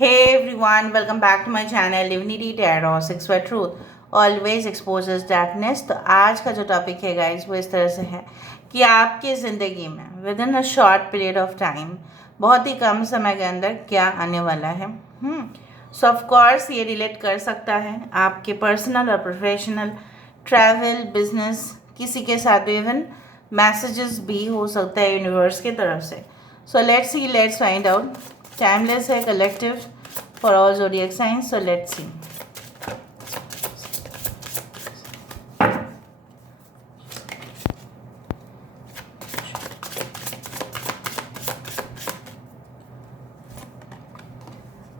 Hey everyone, welcome back to my channel Divinity Tarot 6 for Truth always exposes darkness। तो आज का जो topic है गाइस वो इस तरह से है कि आपकी ज़िंदगी में within a short period of time, बहुत ही कम समय के अंदर क्या आने वाला है। सो ऑफ कोर्स ये रिलेट कर सकता है आपके पर्सनल और प्रोफेशनल, ट्रैवल, बिजनेस, किसी के साथ भी इवन मैसेजेस भी हो सकता है यूनिवर्स की तरफ से। So let's find out. Timeless है, collective for all zodiac signs, so let's see.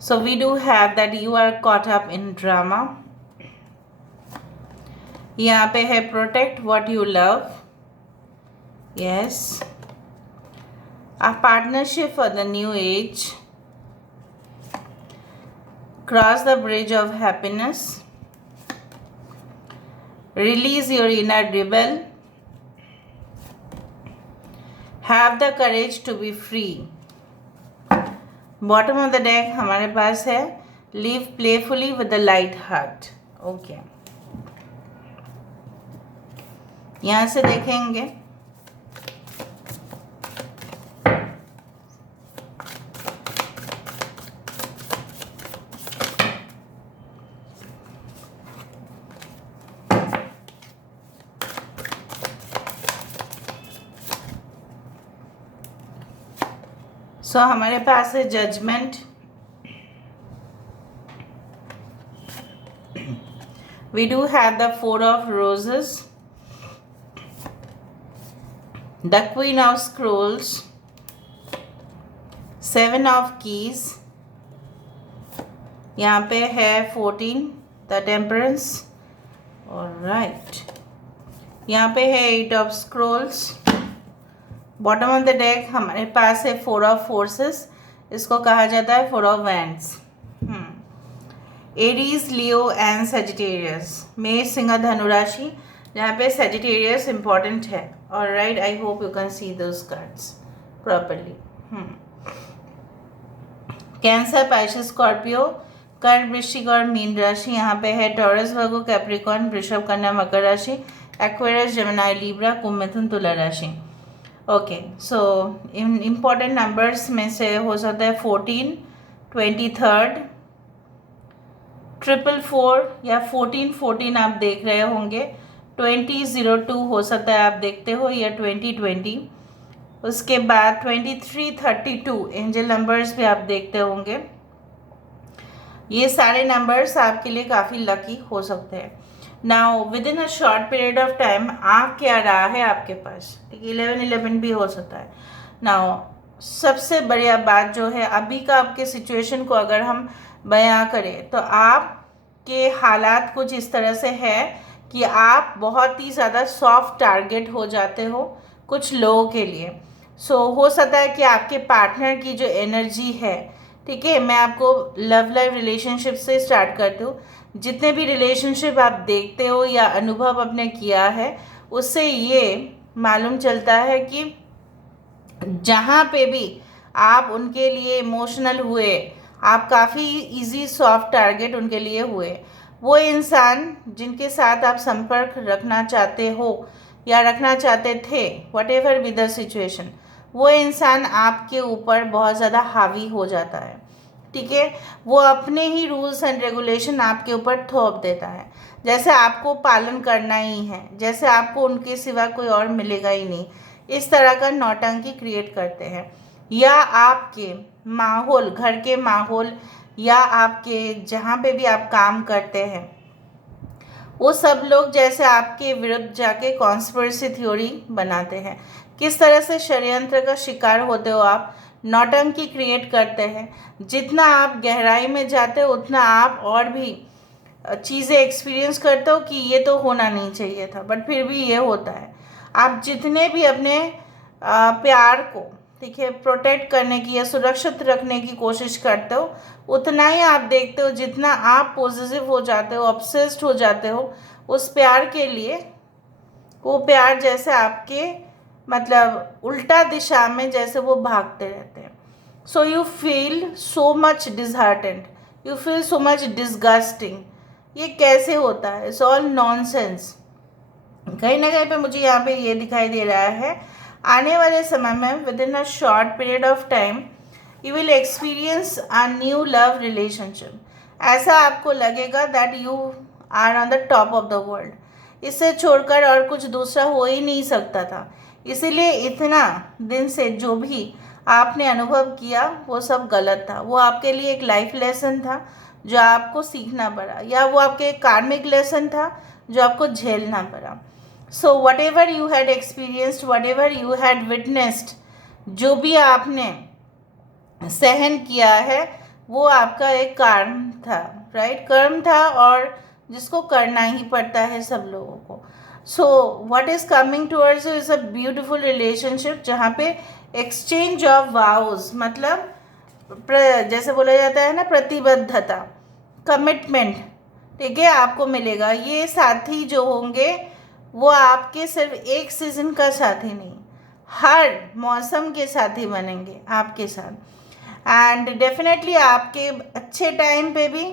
So we do have that you are caught up in drama. यहाँ पे है protect what you love. Yes. A partnership for the new age. Cross the bridge of happiness. Release your inner rebel. Have the courage to be free. Bottom of the deck हमारे पास है live playfully with the light heart. Okay, यहाँ से देखेंगे सो हमारे पास है judgement, we do have the four of roses, the queen of scrolls, seven of keys, यहाँ पे है 14 the temperance, alright, यहाँ पे है 8 of scrolls। Bottom of the deck हमारे पास है 4 ऑफ फोर्सेस, इसको कहा जाता है 4 of wands. Aries, Leo and Sagittarius, मेष, सिंह, धनु राशि, जहाँ पे सेजिटेरियस इंपॉर्टेंट है। Alright, I hope you can see those cards properly. Cancer, Pisces, Scorpio, कर्क, वृश्चिक और मीन राशि, यहाँ पे है टॉरस, वर्गो, कैप्रिकॉर्न, वृषभ, कन्या, मकर राशि, एक्वेरियस, जेमिनी, लिब्रा, कुंभ, मिथुन, तुला राशि। ओके, सो इम्पॉर्टेंट नंबर्स में से हो सकता है 14, 23, 444 या 1414 आप देख रहे होंगे। 2002 हो सकता है आप देखते हो, या 2020। उसके बाद 23, 32 एंजल नंबर्स भी आप देखते होंगे। ये सारे नंबर्स आपके लिए काफ़ी लकी हो सकते हैं। Now within a short period of time आ क्या रहा है आपके पास, ठीक, 11 भी हो सकता है। नाउ सबसे बढ़िया बात जो है अभी का आपके सिचुएशन को अगर हम बयां करें तो आपके हालात कुछ इस तरह से है कि आप बहुत ही ज़्यादा सॉफ्ट टारगेट हो जाते हो कुछ लोगों के लिए। हो सकता है कि आपके पार्टनर की जो एनर्जी है, ठीक है, मैं आपको लव लाइफ रिलेशनशिप से स्टार्ट करती हूँ। जितने भी रिलेशनशिप आप देखते हो या अनुभव अपने किया है, उससे ये मालूम चलता है कि जहाँ पे भी आप उनके लिए इमोशनल हुए, आप काफ़ी इजी सॉफ्ट टारगेट उनके लिए हुए। वो इंसान जिनके साथ आप संपर्क रखना चाहते हो या रखना चाहते थे, what ever be the situation, वो इंसान आपके ऊपर बहुत ज़्यादा हावी हो जाता है, ठीक है। वो अपने ही रूल्स एंड रेगुलेशन आपके ऊपर थोप देता है, जैसे आपको पालन करना ही है, जैसे आपको उनके सिवा कोई और मिलेगा ही नहीं। इस तरह का नौटंकी क्रिएट करते हैं, या आपके माहौल, घर के माहौल, या आपके जहाँ पे भी आप काम करते हैं, वो सब लोग जैसे आपके विरुद्ध जाके कॉन्स्पिरेसी थ्योरी बनाते हैं। किस तरह से षड्यंत्र का शिकार होते हो आप, नौटंकी क्रिएट करते हैं। जितना आप गहराई में जाते हो उतना आप और भी चीज़ें एक्सपीरियंस करते हो कि ये तो होना नहीं चाहिए था, बट फिर भी ये होता है। आप जितने भी अपने प्यार को, ठीक है, प्रोटेक्ट करने की या सुरक्षित रखने की कोशिश करते हो, उतना ही आप देखते हो जितना आप पॉजिटिव हो जाते हो, ऑब्सेस्ड हो जाते हो उस प्यार के लिए, वो प्यार जैसे आपके मतलब उल्टा दिशा में जैसे वो भागते रहते हैं। So you feel so much disheartened, you feel so much disgusting. ये कैसे होता है? It's all nonsense. कहीं ना कहीं पे मुझे यहाँ पे ये दिखाई दे रहा है, आने वाले समय में within a short period of time you will experience a new love relationship. ऐसा आपको लगेगा that you are on the top of the world. इससे छोड़कर और कुछ दूसरा हो ही नहीं सकता था। इसीलिए इतना दिन से जो भी आपने अनुभव किया वो सब गलत था। वो आपके लिए एक लाइफ लेसन था जो आपको सीखना पड़ा, या वो आपके एक कार्मिक लेसन था जो आपको झेलना पड़ा। So what ever you had experienced, what ever you had witnessed, जो भी आपने सहन किया है वो आपका एक कर्म था, राइट? कर्म था, और जिसको करना ही पड़ता है सब लोगों को। So what is coming towards you is a beautiful relationship, जहाँ पे एक्सचेंज ऑफ वाउज, मतलब जैसे बोला जाता है ना, प्रतिबद्धता, कमिटमेंट, ठीक है, आपको मिलेगा। ये साथी जो होंगे वो आपके सिर्फ एक सीजन का साथी नहीं, हर मौसम के साथी बनेंगे आपके साथ। एंड डेफिनेटली आपके अच्छे टाइम पे भी,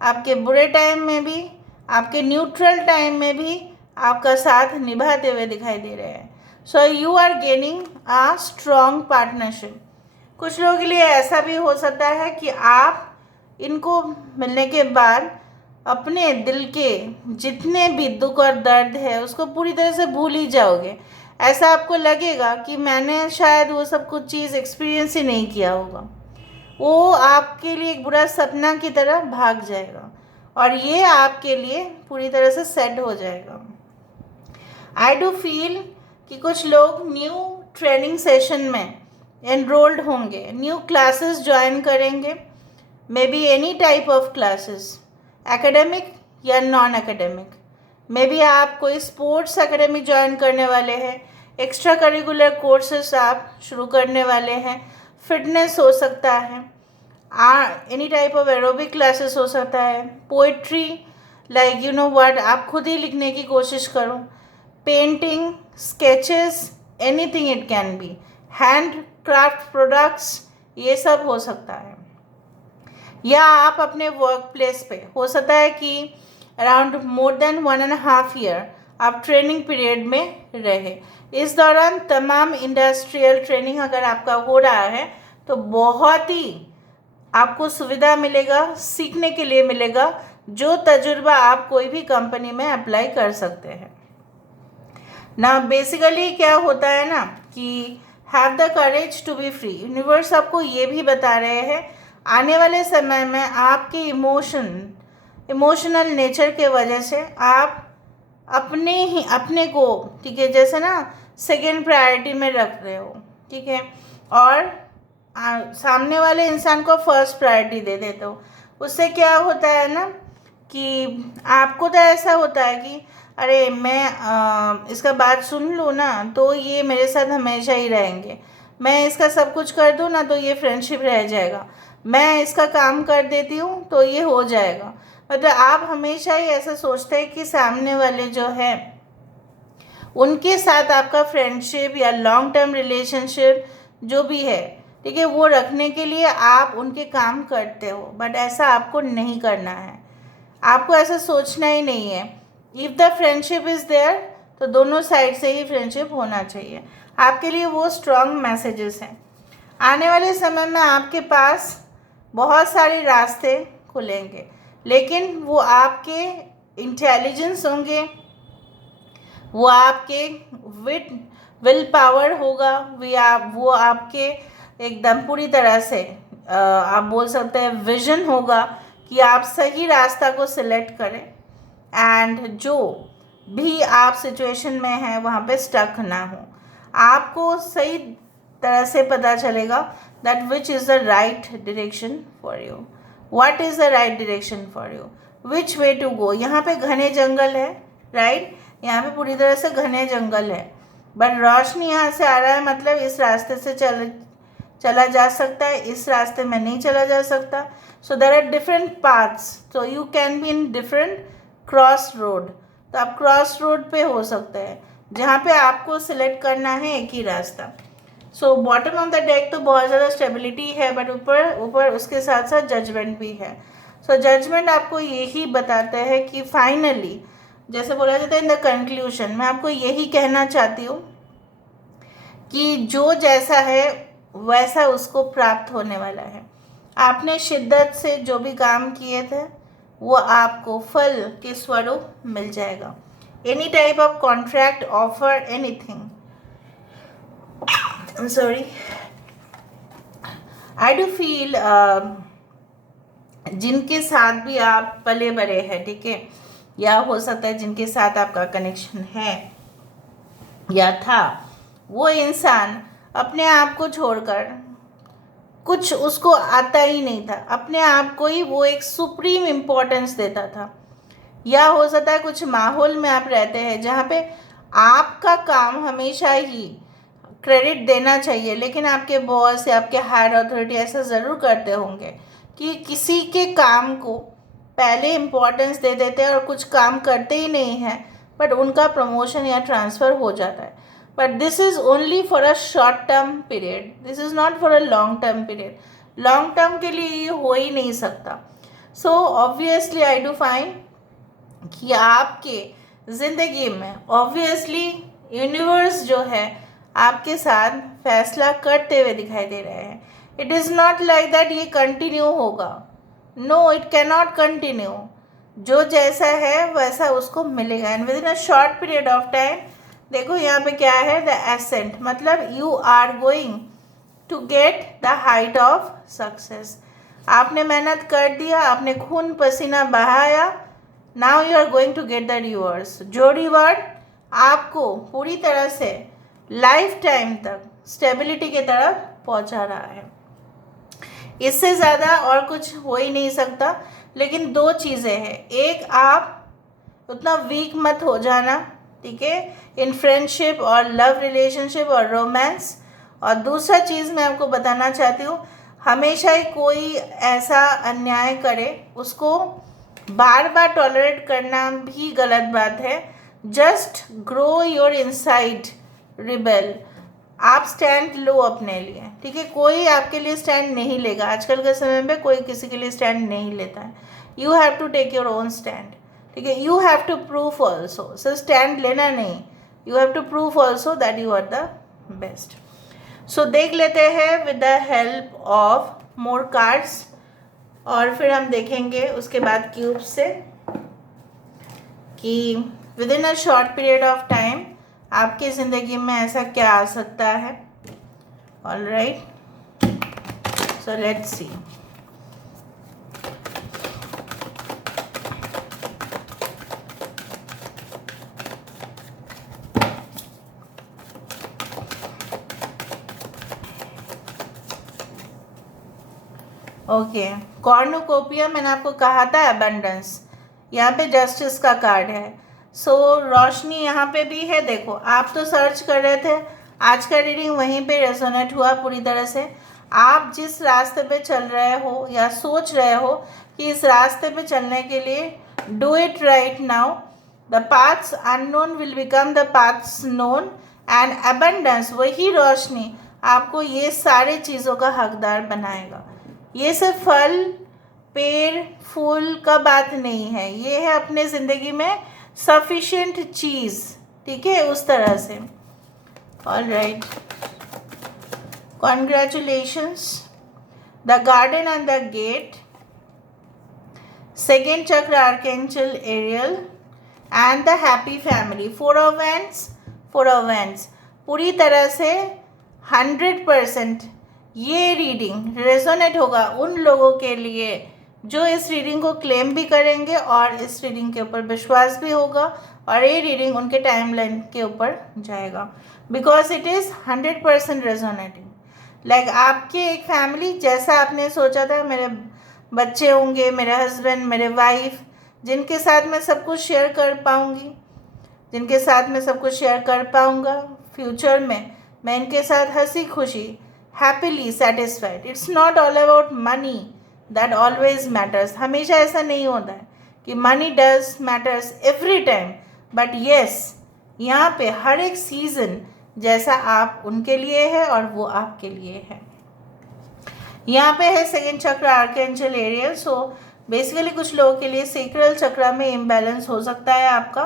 आपके बुरे टाइम में भी, आपके न्यूट्रल टाइम में भी आपका साथ निभाते हुए दिखाई दे रहे हैं। So you are gaining a strong partnership. कुछ लोगों के लिए ऐसा भी हो सकता है कि आप इनको मिलने के बाद अपने दिल के जितने भी दुख और दर्द है उसको पूरी तरह से भूल ही जाओगे। ऐसा आपको लगेगा कि मैंने शायद वो सब कुछ चीज़ एक्सपीरियंस ही नहीं किया होगा। वो आपके लिए एक बुरा सपना की तरह भाग जाएगा और ये आपके लिए पूरी तरह से सेट हो जाएगा। आई डू फील कि कुछ लोग न्यू ट्रेनिंग सेशन में एनरोल्ड होंगे, न्यू क्लासेस ज्वाइन करेंगे, may be any type of classes, academic या नॉन एकेडमिक। मे बी आप कोई स्पोर्ट्स एकेडमी ज्वाइन करने वाले हैं, एक्स्ट्रा करिकुलर कोर्सेस आप शुरू करने वाले हैं, फिटनेस हो सकता है, any type of aerobic classes हो सकता है, poetry, like you know word, आप खुद ही लिखने की कोशिश करो, painting, sketches, anything it can be, hand craft products, ये सब हो सकता है। या आप अपने वर्क प्लेस पे, हो सकता है कि अराउंड मोर देन 1.5 ईयर आप ट्रेनिंग पीरियड में रहे। इस दौरान तमाम इंडस्ट्रियल ट्रेनिंग अगर आपका हो रहा है तो बहुत ही आपको सुविधा मिलेगा, सीखने के लिए मिलेगा, जो तजुर्बा आप कोई भी कंपनी में अप्लाई कर सकते हैं ना। बेसिकली क्या होता है ना कि have the courage to be free. Universe आपको ये भी बता रहे हैं आने वाले समय में आपके इमोशनल नेचर के वजह से आप अपने को, ठीक है, जैसे ना सेकेंड प्रायोरिटी में रख रहे हो, ठीक है, और सामने वाले इंसान को फर्स्ट प्रायोरिटी दे देते हो। उससे क्या होता है ना कि आपको तो ऐसा होता है कि अरे मैं इसका बात सुन लूँ ना तो ये मेरे साथ हमेशा ही रहेंगे, मैं इसका सब कुछ कर दूँ ना तो ये फ्रेंडशिप रह जाएगा, मैं इसका काम कर देती हूँ तो ये हो जाएगा। मतलब आप हमेशा ही ऐसा सोचते हैं कि सामने वाले जो है उनके साथ आपका फ्रेंडशिप या लॉन्ग टर्म रिलेशनशिप जो भी है, ठीक है, वो रखने के लिए आप उनके काम करते हो। बट ऐसा आपको नहीं करना है, आपको ऐसा सोचना ही नहीं है। If the friendship is there तो दोनों साइड से ही फ्रेंडशिप होना चाहिए। आपके लिए वो स्ट्रॉन्ग मैसेजेस हैं। आने वाले समय में आपके पास बहुत सारे रास्ते खुलेंगे, लेकिन वो आपके इंटेलिजेंस होंगे, वो आपके विल पावर होगा, वो आपके एकदम पूरी तरह से आप बोल सकते हैं विजन होगा कि आप सही रास्ता को सिलेक्ट करें एंड जो भी आप सिचुएशन में हैं वहाँ पे स्टक ना हो। आपको सही तरह से पता चलेगा that which is the right direction for you, what is the right direction for you, which way to go. यहाँ पे घने जंगल है, राइट, यहाँ पे पूरी तरह से घने जंगल है, बट रोशनी यहाँ से आ रहा है, मतलब इस रास्ते से चला जा सकता है, इस रास्ते में नहीं चला जा सकता। So there are different paths, so you can be in different cross road. तो आप क्रॉस रोड पे हो सकते हैं जहाँ पे आपको सिलेक्ट करना है एक ही रास्ता। So bottom of the deck तो बहुत ज़्यादा स्टेबिलिटी है, बट ऊपर ऊपर उसके साथ साथ जजमेंट भी है. सो जजमेंट आपको यही बताता है कि फाइनली, जैसे बोला जाता है इन द कंक्लूजन, मैं आपको यही कहना चाहती हूँ कि जो जैसा है वैसा उसको प्राप्त होने वाला है. आपने शिद्दत से जो भी काम किए थे वो आपको फल के स्वरूप मिल जाएगा. Any type of contract, offer, anything, sorry, I do feel जिनके साथ भी आप पले बड़े हैं, ठीक है, या हो सकता है जिनके साथ आपका कनेक्शन है या था, वो इंसान अपने आप को छोड़कर, कुछ उसको आता ही नहीं था, अपने आप को ही वो एक सुप्रीम इम्पोर्टेंस देता था. या हो सकता है कुछ माहौल में आप रहते हैं जहाँ पे आपका काम हमेशा ही क्रेडिट देना चाहिए, लेकिन आपके बॉस या आपके हायर अथॉरिटी ऐसा ज़रूर करते होंगे कि किसी के काम को पहले इम्पोर्टेंस दे देते हैं और कुछ काम करते ही नहीं हैं, बट उनका प्रमोशन या ट्रांसफ़र हो जाता है. But this is only for a short term period, this is not for a long term period. Long term के लिए ये हो ही नहीं सकता. सो ऑब्वियसली आई डू फाइंड कि आपके ज़िंदगी में ऑब्वियसली यूनिवर्स जो है आपके साथ फैसला करते हुए दिखाई दे रहे हैं. It is not like that ये कंटिन्यू होगा. No, it can not continue. जो जैसा है वैसा उसको मिलेगा and within a short period of time. देखो यहाँ पे क्या है, द एसेंट, मतलब you are going to get the height of success. आपने मेहनत कर दिया, आपने खून पसीना बहाया, now you are going to get the rewards. जो रिवॉर्ड आपको पूरी तरह से लाइफ टाइम तक स्टेबिलिटी की तरफ पहुंचा रहा है. इससे ज़्यादा और कुछ हो ही नहीं सकता. लेकिन दो चीज़ें हैं, एक आप उतना वीक मत हो जाना, ठीक है, इन फ्रेंडशिप और लव रिलेशनशिप और रोमांस. और दूसरा चीज़ मैं आपको बताना चाहती हूँ, हमेशा ही कोई ऐसा अन्याय करे उसको बार बार टॉलरेट करना भी गलत बात है. Just grow your inside rebel. आप स्टैंड लो अपने लिए, ठीक है, कोई आपके लिए स्टैंड नहीं लेगा. आजकल के समय में कोई किसी के लिए स्टैंड नहीं लेता है. You have to take your own stand, ठीक है. You have to proof also, so stand लेना नहीं, you have to proof also that you are the best. So देख लेते हैं with the help of more cards, और फिर हम देखेंगे उसके बाद क्यूब से कि within a short period of time आपकी ज़िंदगी में ऐसा क्या आ सकता है. Alright, so let's C. Okay, cornucopia मैंने आपको कहा था अबंडेंस. यहाँ पे जस्टिस का कार्ड है. सो रोशनी यहाँ पे भी है. देखो, आप तो सर्च कर रहे थे, आज का रीडिंग वहीं पे रेजोनेट हुआ पूरी तरह से. आप जिस रास्ते पे चल रहे हो या सोच रहे हो कि इस रास्ते पे चलने के लिए, do it right now. The paths unknown will become the paths known and abundance, वही रोशनी आपको ये सारे चीज़ों का हकदार बनाएगा. ये सिर्फ फल, पेड़, फूल का बात नहीं है, ये है अपने ज़िंदगी में सफिशिएंट चीज़, ठीक है, उस तरह से. Alright, congratulations. The garden and the gate, second chakra archangel Ariel and the happy family. 4 of wands, 4 of wands. पूरी तरह से 100% ये रीडिंग रेजोनेट होगा उन लोगों के लिए जो इस रीडिंग को क्लेम भी करेंगे और इस रीडिंग के ऊपर विश्वास भी होगा, और ये रीडिंग उनके टाइमलाइन के ऊपर जाएगा, because it is 100% resonating. Like आपके एक फैमिली, जैसा आपने सोचा था मेरे बच्चे होंगे, मेरे हस्बैंड, मेरे वाइफ, जिनके साथ मैं सब कुछ शेयर कर पाऊँगी, जिनके साथ मैं सब कुछ शेयर कर पाऊँगा फ्यूचर में, मैं इनके साथ हंसी खुशी, happily satisfied. It's not all about money that always matters. हमेशा ऐसा नहीं होता है कि money does matters every time, but yes, यहाँ पे हर एक सीज़न जैसा आप उनके लिए है और वो आपके लिए है। यहाँ पे है सेकंड चक्र आर्कएंजल एरियल। सो बेसिकली कुछ लोगों के लिए सेक्रल चक्र में इम्बैलेंस हो सकता है आपका।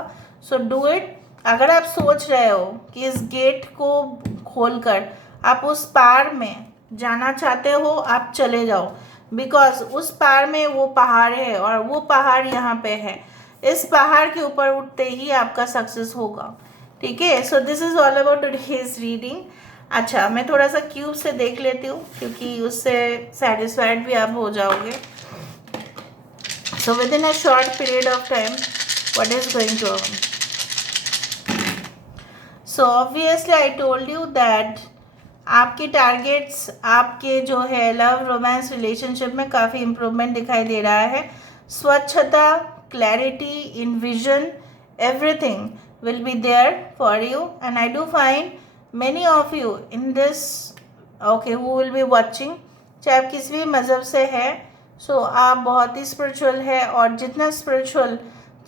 So do it. अगर आप सोच रहे हो कि इस गेट को खोलकर आप उस पार में जाना चाहते हो, आप चले जाओ, बिकॉज उस पार में वो पहाड़ है और वो पहाड़ यहाँ पे है। इस पहाड़ के ऊपर उठते ही आपका सक्सेस होगा। ठीक है, so this is all about today's reading. अच्छा, मैं थोड़ा सा क्यूब से देख लेती हूँ क्योंकि उससे सेटिस्फाइड भी आप हो जाओगे। So within a short period of time what is going to happen? So obviously I told you that आपके टारगेट्स, आपके जो है लव रोमांस रिलेशनशिप में काफ़ी इम्प्रूवमेंट दिखाई दे रहा है। स्वच्छता, clarity in vision, everything will be there for you, and I do find many of you in this okay who will be watching, चाहे आप किसी भी मज़हब से है, सो आप बहुत ही स्पिरिचुअल है और जितना स्पिरिचुअल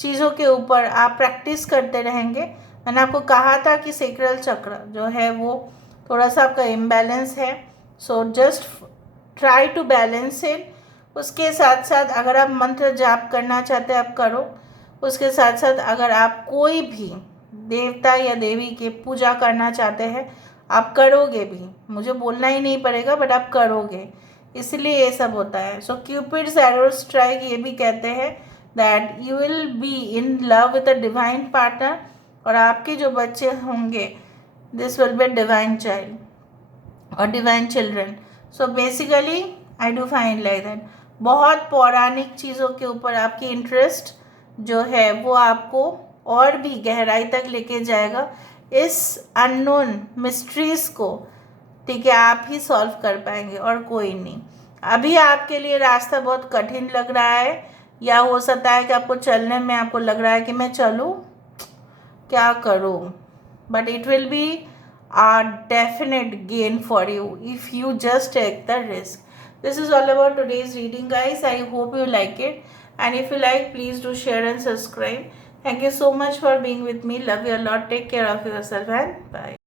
चीज़ों के ऊपर आप प्रैक्टिस करते रहेंगे। मैंने आपको कहा था कि सेक्रल चक्र जो है वो थोड़ा सा आपका इम्बैलेंस है, so just try to balance it. उसके साथ साथ अगर आप मंत्र जाप करना चाहते हैं आप करो। उसके साथ साथ अगर आप कोई भी देवता या देवी की पूजा करना चाहते हैं आप करोगे भी, मुझे बोलना ही नहीं पड़ेगा बट आप करोगे, इसलिए ये सब होता है। सो क्यूपिड्स एरो स्ट्राइक ये भी कहते हैं that you will be in love with a divine partner, और आपके जो बच्चे होंगे this will be divine child और divine children. So basically I do find like that बहुत पौराणिक चीज़ों के ऊपर आपकी इंटरेस्ट जो है वो आपको और भी गहराई तक लेके जाएगा। इस अननोन मिस्ट्रीज़ को, ठीक है, आप ही सॉल्व कर पाएंगे और कोई नहीं। अभी आपके लिए रास्ता बहुत कठिन लग रहा है, या हो सकता है कि आपको चलने में आपको लग रहा है कि मैं चलूँ क्या करूँ, but it will be a definite gain for you if you just take the risk. This is all about today's reading, guys. I hope you like it, and if you like, please do share and subscribe. Thank you so much for being with me. Love you a lot. Take care of yourself and bye.